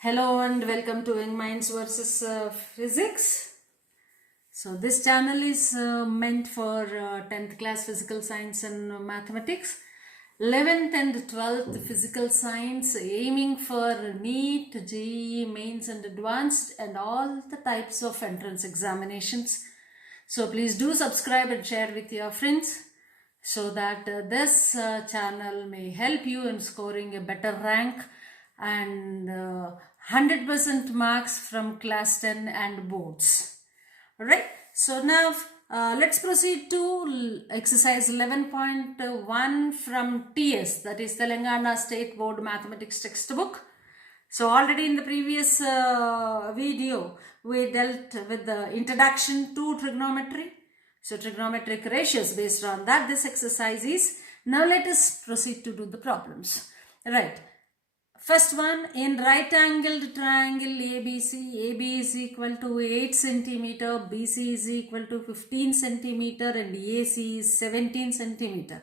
Hello and welcome to Young Minds versus Physics. So this channel is meant for 10th class physical science and mathematics, 11th and 12th physical science, aiming for NEET, JEE, mains and advanced, and all the types of entrance examinations. So please do subscribe and share with your friends so that this channel may help you in scoring a better rank and 100% marks from class 10 and boards. Alright, so now let's proceed to exercise 11.1 from TS, that is Telangana State Board Mathematics textbook. So already in the previous video we dealt with the introduction to trigonometry. So trigonometric ratios, based on that this exercise is. Now let us proceed to do the problems. Right. First one, in right angled triangle ABC, AB is equal to 8 centimeter, BC is equal to 15 centimeter and AC is 17 centimeter.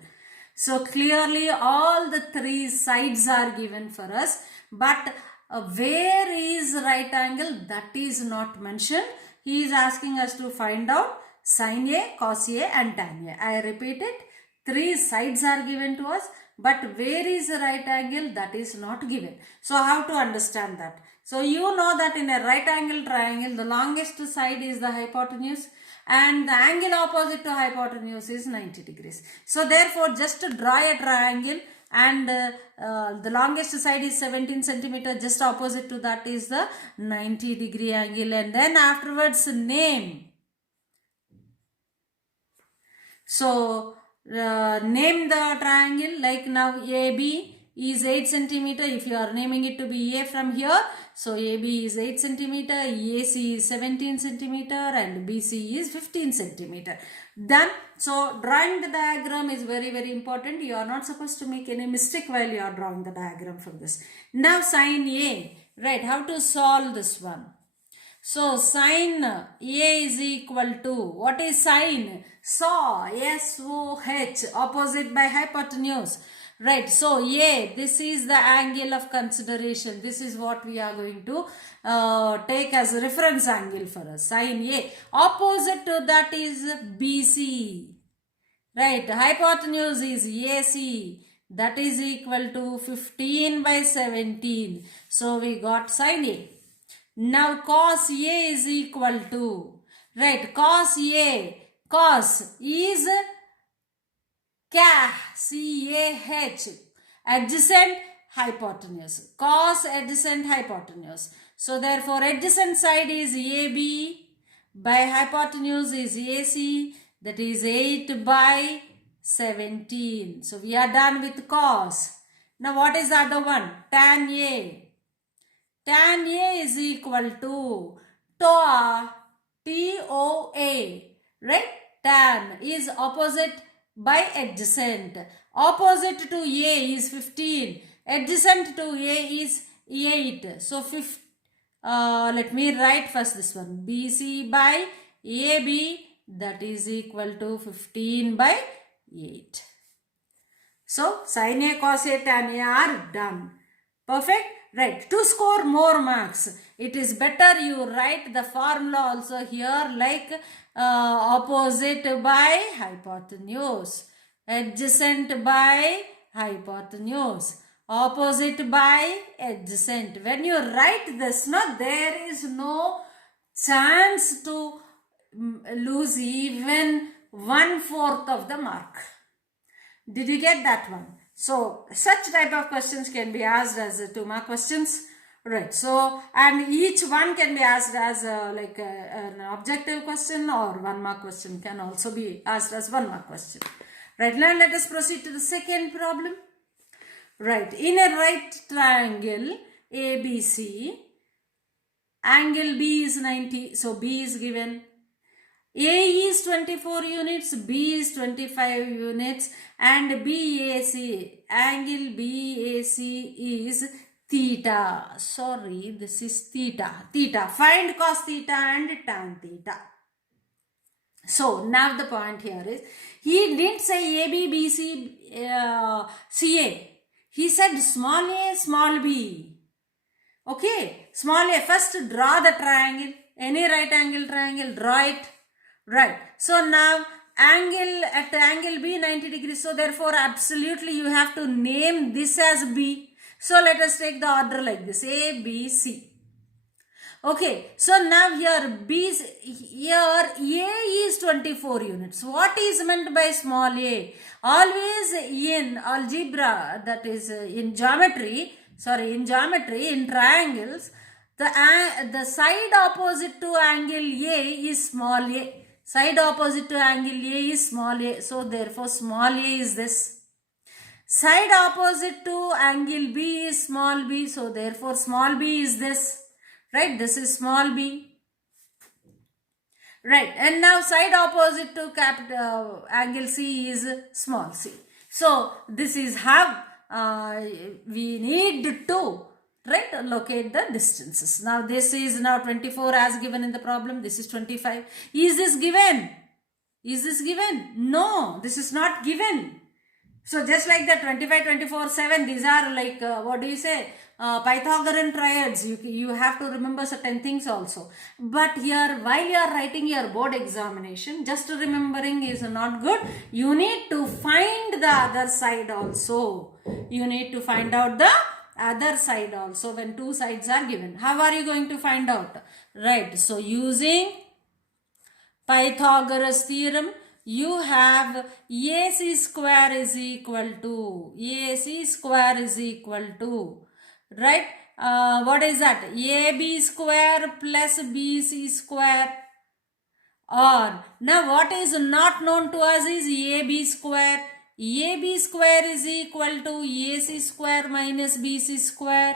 So clearly all the three sides are given for us, but where is right angle, that is not mentioned. He is asking us to find out sin A, cos A and tan A. I repeat it, three sides are given to us, but where is the right angle, that is not given. So how to understand that? So you know that in a right angle triangle, the longest side is the hypotenuse and the angle opposite to hypotenuse is 90 degrees. So therefore just to draw a triangle and the longest side is 17 centimeter, just opposite to that is the 90 degree angle, and then afterwards name. So name the triangle, like now AB is 8 centimeter. If you are naming it to be A from here, so AB is 8 centimeter, AC is 17 centimeter and BC is 15 centimeter. Done. So drawing the diagram is very important. You are not supposed to make any mistake while you are drawing the diagram from this. Now sin A, right, how to solve this one? So sin A is equal to, what is sin? SOH, S-O-H, opposite by hypotenuse. Right, so A, this is the angle of consideration. This is what we are going to take as a reference angle for us, sin A. Opposite to that is BC. Right, hypotenuse is AC. That is equal to 15 by 17. So we got sin A. Now cos A is equal to, right, cos A, cos is C-A-H, adjacent hypotenuse, cos adjacent hypotenuse. So therefore adjacent side is AB, by hypotenuse is AC, that is 8 by 17. So we are done with cos. Now what is the other one? Tan A. Tan A is equal to TOA, T-O-A, right? Tan is opposite by adjacent. Opposite to A is 15. Adjacent to A is 8. So, let me write first this one. BC by AB, that is equal to 15 by 8. So, sin A, cos A, tan A are done. Perfect? Right. To score more marks, it is better you write the formula also here, like opposite by hypotenuse, adjacent by hypotenuse, opposite by adjacent. When you write this, no, there is no chance to lose even 1/4 of the mark. Did you get that one? So such type of questions can be asked as 2-mark questions, right? So, and each one can be asked as an objective question, or 1-mark question can also be asked as 1-mark question. Right, now let us proceed to the second problem. Right, in a right triangle ABC, angle B is 90, so B is given. A is 24 units, B is 25 units, and BAC, angle BAC is theta. Sorry, this is theta. Theta. Find cos theta and tan theta. So now the point here is, he didn't say AB, BC, CA. He said small a, small b. Okay, small a, first draw the triangle, any right angle triangle, draw it. Right, so now angle at angle B 90 degrees, so therefore absolutely you have to name this as B. So let us take the order like this, A, B, C. Okay, so now here here A is 24 units. What is meant by small a? Always in algebra, that is in geometry, in triangles, the side opposite to angle A is small a. Side opposite to angle A is small a. So therefore small a is this. Side opposite to angle B is small b. So therefore small b is this. Right, this is small b. Right, and now side opposite to angle C is small c. So this is how we need to locate the distances. Now this is now 24 as given in the problem. This is 25. Is this given? Is this given? No, this is not given. So just like the 25, 24, 7, these are like, what do you say, Pythagorean triads. You have to remember certain things also. But here, while you are writing your board examination, just remembering is not good. You need to find the other side also. You need to find out the other side also when two sides are given. How are you going to find out? Right, so using Pythagoras theorem, you have AC square is equal to, right? What is that? AB square plus BC square. Or, now what is not known to us is AB square. AB square is equal to AC square minus BC square.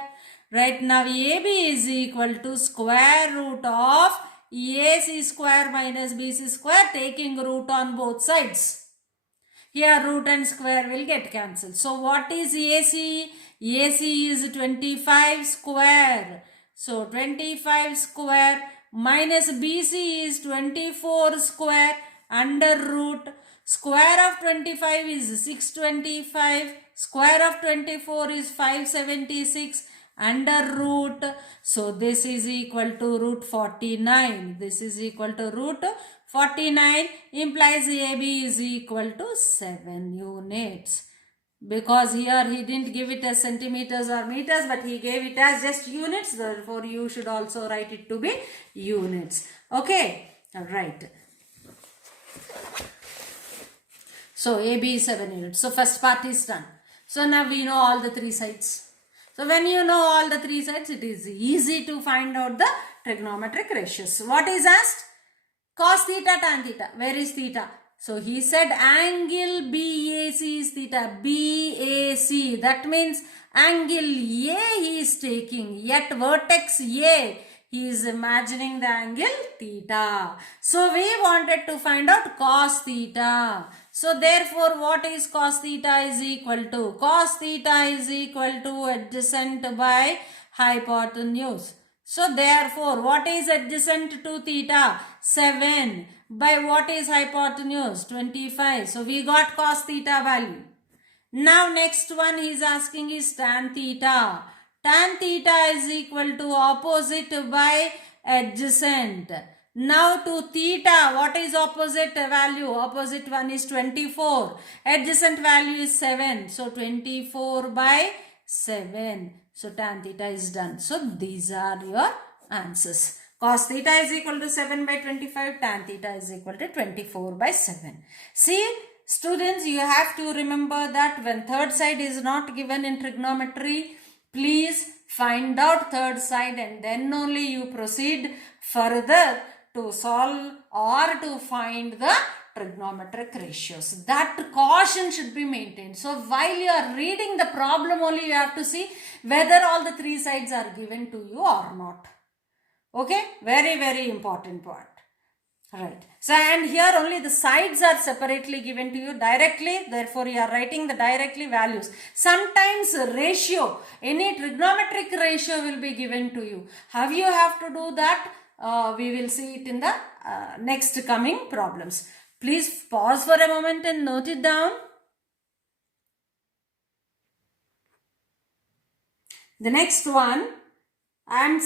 Right, now AB is equal to square root of AC square minus BC square, taking root on both sides. Here root and square will get cancelled. So what is AC? AC is 25 square. So 25 square minus BC is 24 square under root. Square of 25 is 625. Square of 24 is 576 under root. So this is equal to root 49. This is equal to root 49, implies AB is equal to 7 units. Because here he didn't give it as centimeters or meters, but he gave it as just units. Therefore you should also write it to be units. Okay, right. So AB is 7 units. So first part is done. So now we know all the three sides. So when you know all the three sides, it is easy to find out the trigonometric ratios. What is asked? Cos theta, tan theta. Where is theta? So he said angle BAC is theta. BAC. That means angle A he is taking. At vertex A, he is imagining the angle theta. So we wanted to find out cos theta. So therefore what is cos theta is equal to? Cos theta is equal to adjacent by hypotenuse. So therefore what is adjacent to theta? 7. By what is hypotenuse? 25. So we got cos theta value. Now next one he is asking is tan theta. Tan theta is equal to opposite by adjacent. Now to theta, what is opposite value? Opposite one is 24. Adjacent value is 7. So 24 by 7. So tan theta is done. So these are your answers. Cos theta is equal to 7 by 25. Tan theta is equal to 24 by 7. See, students, you have to remember that when third side is not given in trigonometry, please find out third side and then only you proceed further to solve or to find the trigonometric ratios. That caution should be maintained. So while you are reading the problem only, you have to see whether all the three sides are given to you or not. Okay, very, very important point. Right. So and here only the sides are separately given to you directly. Therefore you are writing the directly values. Sometimes ratio, any trigonometric ratio will be given to you. How you have to do that? We will see it in the next coming problems. Please pause for a moment and note it down. The next one, I'm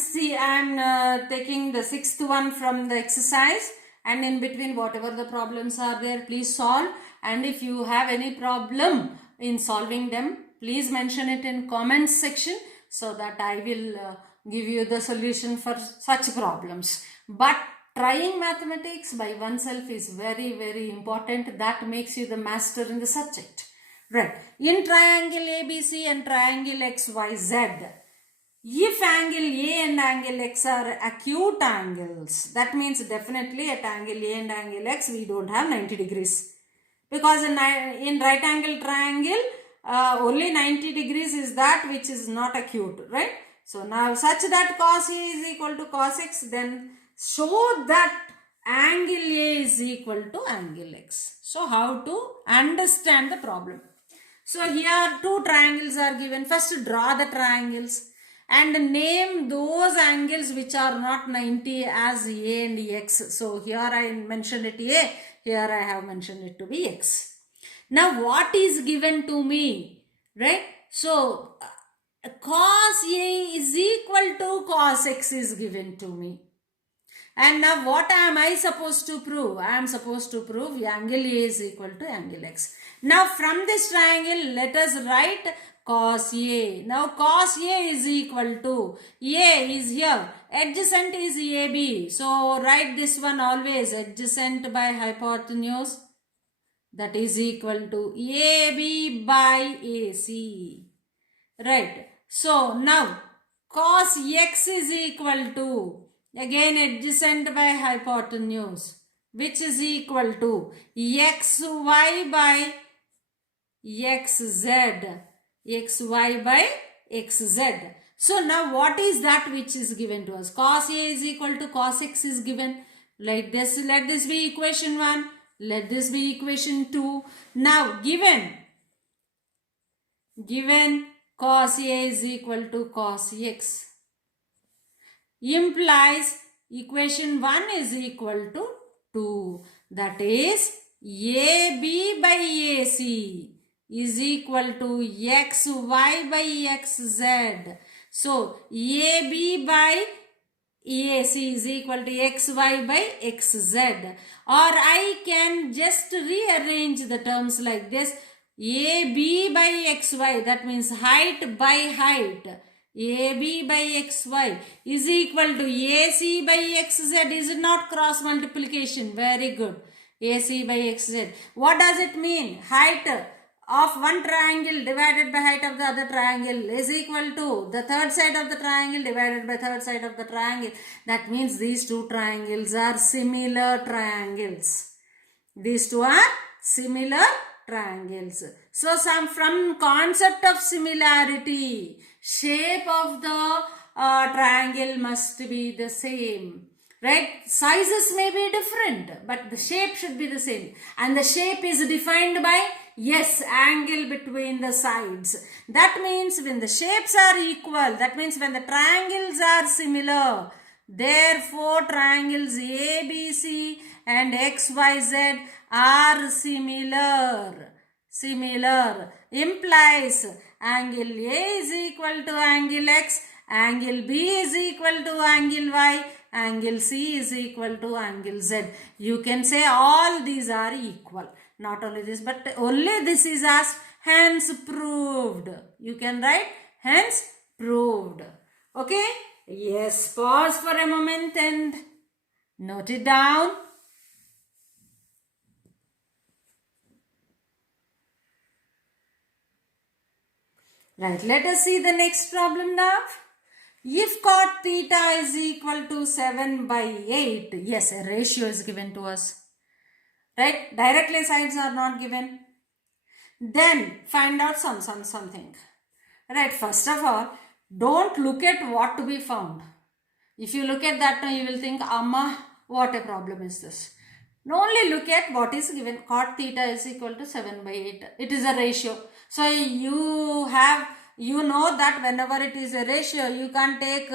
taking the sixth one from the exercise, and in between whatever the problems are there, please solve. And if you have any problem in solving them, please mention it in comments section so that I will give you the solution for such problems. But trying mathematics by oneself is very, very important. That makes you the master in the subject. Right. In triangle ABC and triangle XYZ, if angle A and angle X are acute angles, that means definitely at angle A and angle X we don't have 90 degrees. Because in right angle triangle, only 90 degrees is that which is not acute, right? So now such that cos A is equal to cos X, then show that angle A is equal to angle X. So how to understand the problem? So here two triangles are given. First draw the triangles and name those angles which are not 90 as A and X. So here I mentioned it A, here I have mentioned it to be X. Now what is given to me, right? So cos A is equal to cos X is given to me. And now what am I supposed to prove? I am supposed to prove angle A is equal to angle X. Now from this triangle, let us write cos A. Now cos A is equal to, A is here, adjacent is AB. So write this one always, adjacent by hypotenuse, that is equal to AB by AC. Right. So now cos X is equal to, again adjacent by hypotenuse, which is equal to xy by xz, xy by xz. So now what is that which is given to us? Cos A is equal to cos X is given. Like this, let this be equation 1, let this be equation 2. Now given cos A is equal to cos X implies equation 1 is equal to 2. That is AB by AC is equal to xy by xz. So AB by AC is equal to xy by xz. Or I can just rearrange the terms like this. AB by xy, that means height by height. AB by xy is equal to AC by xz. Is it not cross multiplication? Very good. AC by xz. What does it mean? Height of one triangle divided by height of the other triangle is equal to the third side of the triangle divided by third side of the triangle. That means these two triangles are similar triangles. These two are similar triangles. So from concept of similarity, shape of the triangle must be the same. Right? Sizes may be different, but the shape should be the same. And the shape is defined by, yes, angle between the sides. That means when the shapes are equal, that means when the triangles are similar, therefore triangles ABC and XYZ are similar. Similar implies angle A is equal to angle X, angle B is equal to angle Y, angle C is equal to angle Z. You can say all these are equal. Not only this, but only this is asked, hence proved. You can write, hence proved. Okay? Yes, pause for a moment and note it down. Right, let us see the next problem now. If cot theta is equal to 7 by 8, yes, a ratio is given to us. Right, directly sides are not given. Then find out something. Right, first of all, don't look at what to be found. If you look at that, you will think, Amma, what a problem is this? Only look at what is given. Cot theta is equal to 7 by 8. It is a ratio. So you know that whenever it is a ratio, you can't take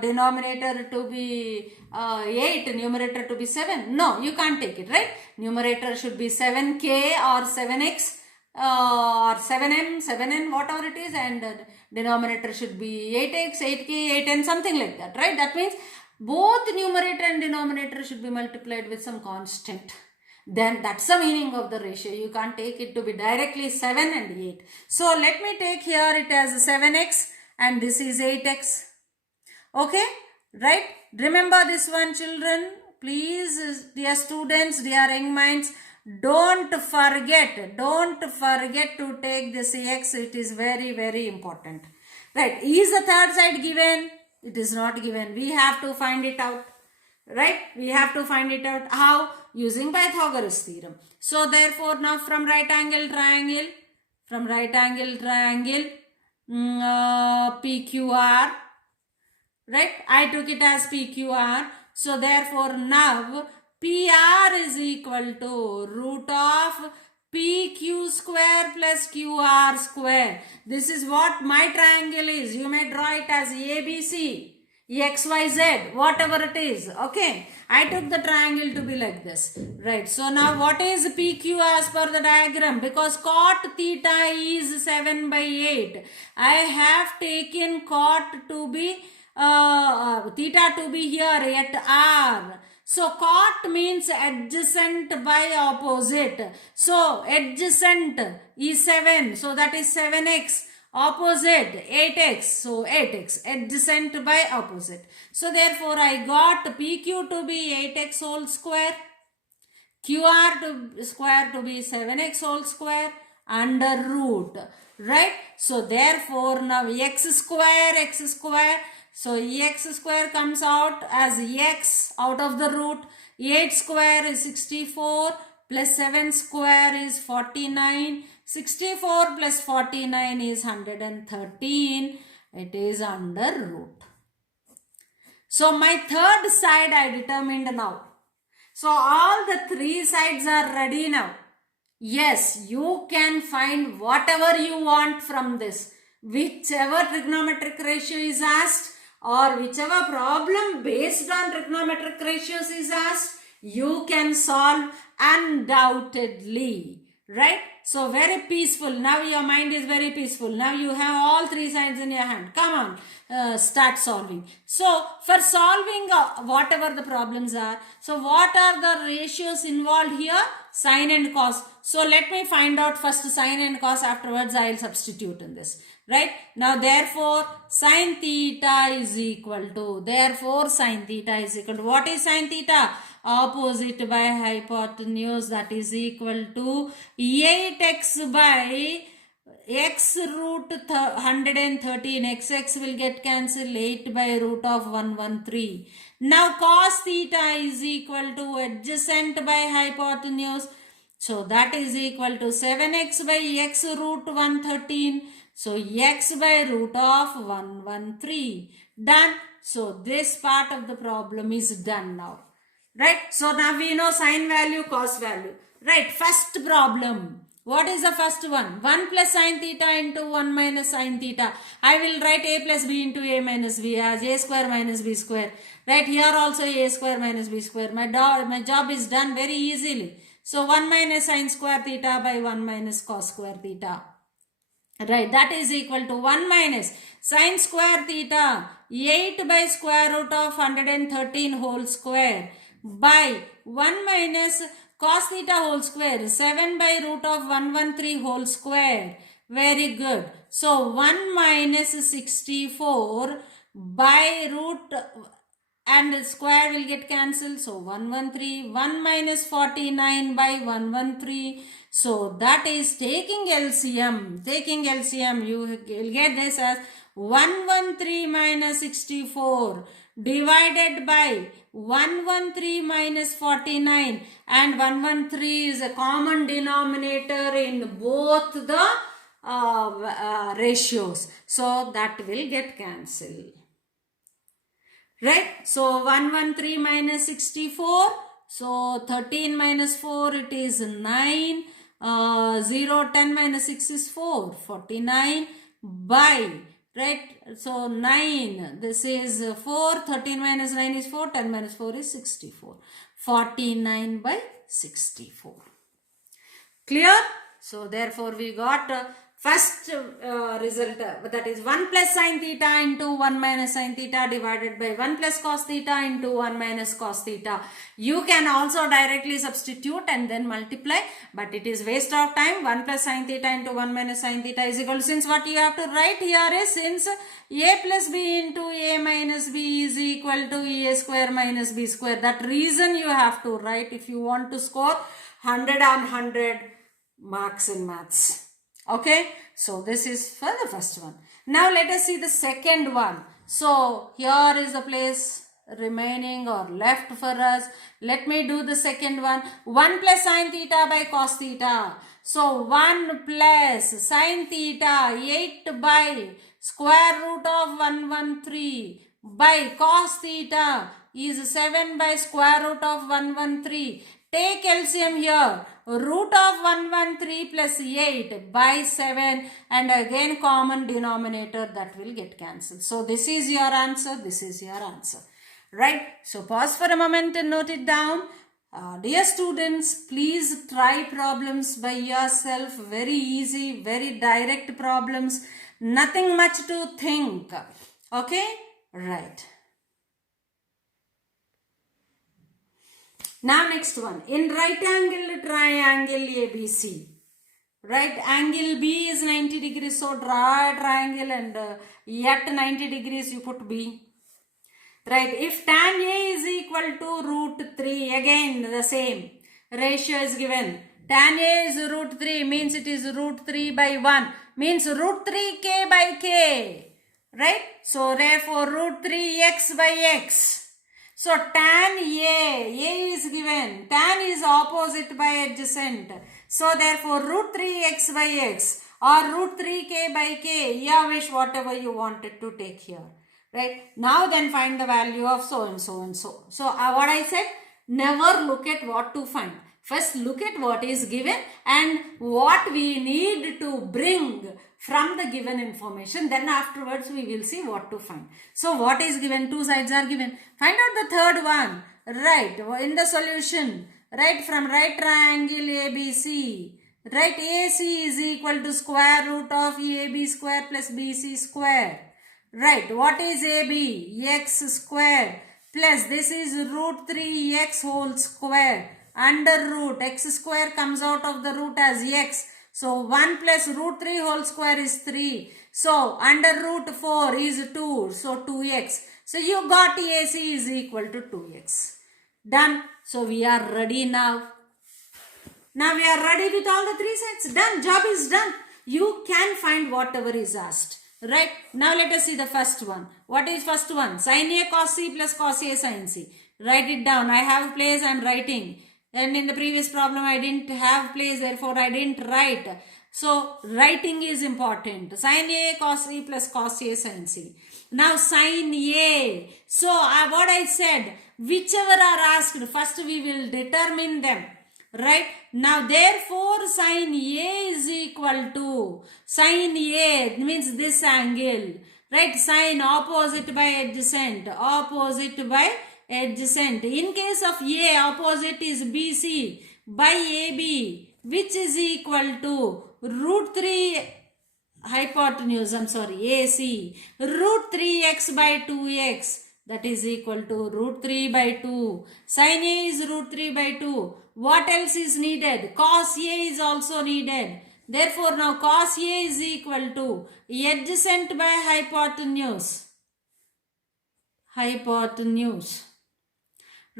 denominator to be 8, numerator to be 7. No, you can't take it, right? Numerator should be 7k or 7x or 7m, 7n, whatever it is, and denominator should be 8x, 8k, 8n, something like that, right? That means both numerator and denominator should be multiplied with some constant. Then that's the meaning of the ratio. You can't take it to be directly 7 and 8. So let me take here it as 7x and this is 8x. Okay, right? Remember this one, children. Please, dear students, dear young minds, don't forget to take this x. It is very, very important. Right? Is the third side given? It is not given. We have to find it out. Right? We have to find it out. How? Using Pythagoras theorem. So therefore, now from right angle triangle, PQR, right? I took it as PQR. So therefore, now PR is equal to root of PQ square plus QR square. This is what my triangle is. You may draw it as ABC. XYZ, whatever it is. Okay, I took the triangle to be like this, right? So now what is PQ as per the diagram? Because cot theta is 7 by 8. I have taken cot to be theta to be here at R. So cot means adjacent by opposite. So adjacent is 7. So that is 7x. Opposite 8x. So 8x. Adjacent by opposite. So therefore I got PQ to be 8x whole square. QR to square to be 7x whole square under root. Right? So therefore now x square. So x square comes out as x out of the root. 8 square is 64 plus 7 square is 49. 64 plus 49 is 113. It is under root. So my third side I determined now. So all the three sides are ready now. Yes, you can find whatever you want from this. Whichever trigonometric ratio is asked or whichever problem based on trigonometric ratios is asked, you can solve undoubtedly. Right? So very peaceful. Now your mind is very peaceful. Now you have all three sides in your hand. Come on, start solving. So for solving whatever the problems are, so what are the ratios involved here? Sine and cos. So let me find out first sine and cos. Afterwards I will substitute in this. Right? Now therefore sine theta is equal to, what is sine theta? Opposite by hypotenuse, that is equal to 8x by x root 113. X will get cancelled, 8 by root of 113. Now cos theta is equal to adjacent by hypotenuse. So that is equal to 7x by x root 113. So x by root of 113. Done. So this part of the problem is done now. Right? So now we know sine value, cos value. Right? First problem. What is the first one? 1 plus sine theta into 1 minus sine theta. I will write a plus b into a minus b as a square minus b square. Right? Here also a square minus b square. My job is done very easily. So 1 minus sine square theta by 1 minus cos square theta. Right, that is equal to 1 minus sine square theta 8 by square root of 113 whole square by 1 minus cos theta whole square 7 by root of 113 whole square. Very good. So 1 minus 64 by root and square will get cancelled. So 113, 1 minus 49 by 113. So that is taking LCM. You will get this as 113 minus 64 divided by 113 minus 49, and 113 is a common denominator in both the ratios. So that will get cancelled. Right? So 113 minus 64. So 13 minus 4 it is 9. 0, 10 minus 6 is 4. 49 by, right? So 9. This is 4. 13 minus 9 is 4. 10 minus 4 is 64. 49 by 64. Clear? So therefore we got first result, that is 1 plus sine theta into 1 minus sine theta divided by 1 plus cos theta into 1 minus cos theta. You can also directly substitute and then multiply, but it is waste of time. 1 plus sine theta into 1 minus sine theta is equal to, since what you have to write here is, since a plus b into a minus b is equal to a square minus b square. That reason you have to write if you want to score 100 on 100 marks in maths. Okay, so this is for the first one. Now let us see the second one. So here is the place remaining or left for us. Let me do the second one. 1 plus sine theta by cos theta. So 1 plus sine theta 8 by square root of 113 by cos theta is 7 by square root of 113. Take LCM here. Root of 113 plus 8 by 7, and again common denominator, that will get cancelled. So this is your answer. This is your answer. Right? So pause for a moment and note it down. Dear students, please try problems by yourself. Very easy, very direct problems. Nothing much to think. Okay? Right. Now next one. In right angled triangle ABC. Right angle B is 90 degrees. So draw a triangle and at 90 degrees you put B. Right. If tan A is equal to root 3. Again the same. Ratio is given. Tan A is root 3 means it is root 3 by 1. Means root 3k by k. Right. So therefore root 3x by x. So tan A is given. Tan is opposite by adjacent. So therefore root 3x by x or root 3k by k. You wish whatever you wanted to take here. Right. Now then find the value of so and so and so. So what I said, never look at what to find. First look at what is given and what we need to bring from the given information. Then afterwards we will see what to find. So what is given? Two sides are given. Find out the third one. Right. In the solution. Right. From right triangle ABC. Right. AC is equal to square root of AB square plus BC square. Right. What is AB? X square plus this is root 3x whole square. Under root x square comes out of the root as x. So 1 plus root 3 whole square is 3. So under root 4 is 2. So 2x. So you got AC is equal to 2x. Done. So we are ready now. Now we are ready with all the three sides. Done. Job is done. You can find whatever is asked. Right. Now let us see the first one. What is first one? Sin A cos C plus cos A sin C. Write it down. I have place. I am writing. And in the previous problem I didn't have place, therefore I didn't write. So writing is important. Sin A cos C plus cos A sin C. Now sin A. So what I said, whichever are asked, first we will determine them. Right. Now therefore sin A is equal to sin A means this angle. Right. Sin opposite by adjacent. Opposite by adjacent. In case of A, opposite is BC by AB, which is equal to root 3 hypotenuse, AC, root 3x by 2x, that is equal to root 3 by 2. Sin A is root 3 by 2. What else is needed? Cos A is also needed. Therefore now cos A is equal to adjacent by hypotenuse. Hypotenuse.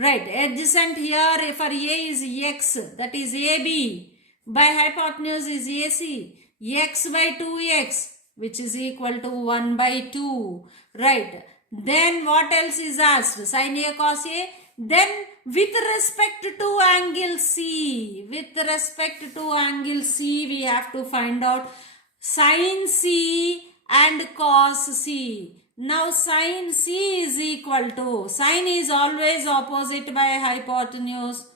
Right, adjacent here for A is x, that is AB, by hypotenuse is AC, x by 2x, which is equal to 1 by 2. Right, then what else is asked? Sin A cos A. Then with respect to angle C, we have to find out sin C and cos C. Now sin C is equal to, sin is always opposite by hypotenuse.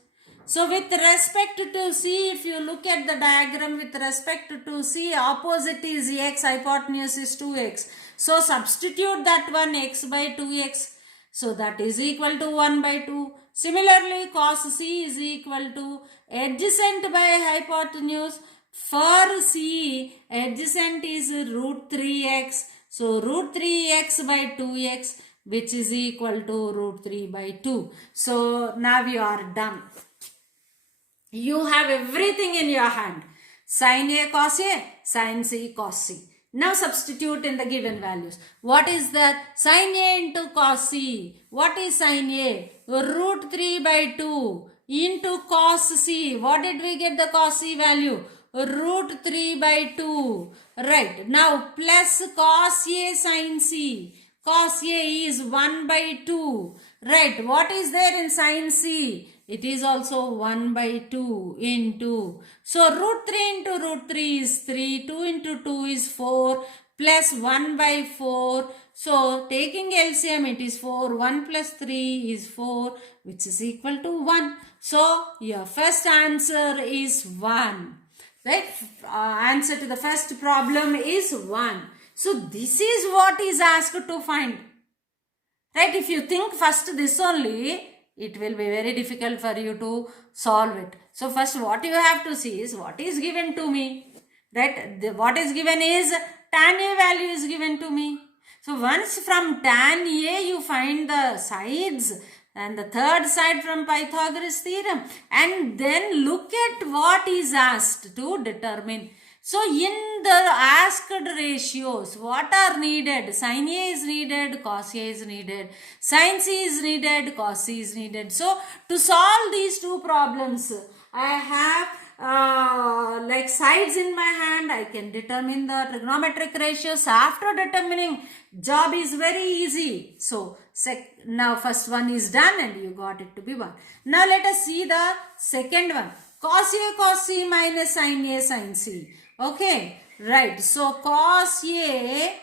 So with respect to C, if you look at the diagram with respect to C, opposite is x, hypotenuse is 2x. So substitute that one, x by 2x. So that is equal to 1 by 2. Similarly, cos C is equal to adjacent by hypotenuse For C, adjacent is root 3x. So root 3x by 2x, which is equal to root 3 by 2. So now you are done. You have everything in your hand. Sin A cos A, sin C cos C. Now substitute in the given values. What is that? Sin A into cos C. What is sin A? Root 3 by 2 into cos C. What did we get the cos C value? Root 3 by 2. Right. Now plus cos A sin C. Cos A is 1 by 2. Right. What is there in sin C? It is also 1 by 2 into. So root 3 into root 3 is 3. 2 into 2 is 4 plus 1 by 4. So taking LCM, it is 4. 1 plus 3 is 4, which is equal to 1. So your first answer is 1. Right? Answer to the first problem is 1. So this is what is asked to find. Right? If you think first this only, it will be very difficult for you to solve it. So first what you have to see is what is given to me. Right? What is given is tan A value is given to me. So once from tan A you find the sides and the third side from Pythagoras theorem, and then look at what is asked to determine. So in the asked ratios, what are needed? Sin A is needed, cos A is needed, sin C is needed, cos C is needed. So to solve these two problems, I have like sides in my hand. I can determine the trigonometric ratios. After determining, job is very easy. So now first one is done and you got it to be 1. Now let us see the second one. Cos A cos C minus sin A sin C. Okay, right. So cos A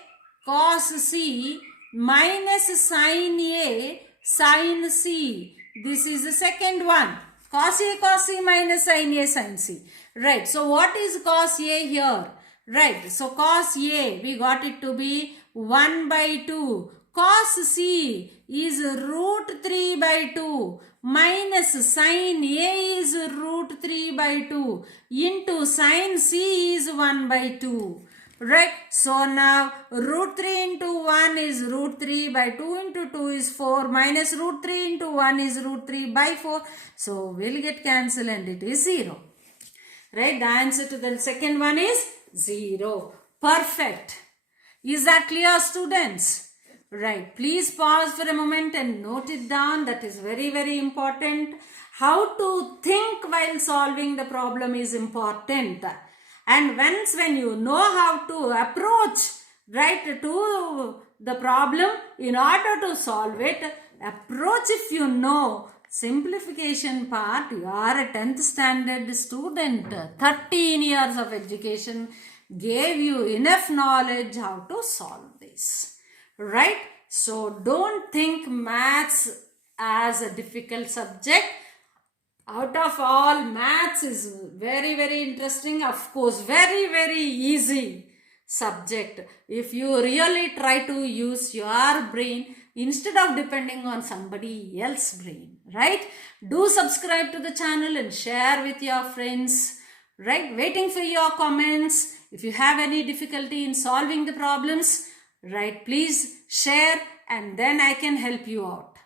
cos C minus sin A sin C. This is the second one. Cos A cos C minus sin A sin C. Right. So what is cos A here? Right. So cos A, we got it to be 1 by 2. Cos C is root 3 by 2 minus sin A is root 3 by 2 into sin C is 1 by 2. Right. So now root 3 into 1 is root 3 by 2 into 2 is 4 minus root 3 into 1 is root 3 by 4. So we'll get cancelled and it is 0. Right. The answer to the second one is 0. Perfect. Is that clear, students? Right. Please pause for a moment and note it down. That is very, very important. How to think while solving the problem is important. And once when you know how to approach, right, to the problem in order to solve it, approach if you know, simplification part, you are a 10th standard student. 13 years of education gave you enough knowledge how to solve this. Right? So don't think maths as a difficult subject. Out of all, maths is very, very interesting. Of course, very, very easy subject. If you really try to use your brain instead of depending on somebody else's brain. Right? Do subscribe to the channel and share with your friends. Right? Waiting for your comments. If you have any difficulty in solving the problems, right, please share and then I can help you out.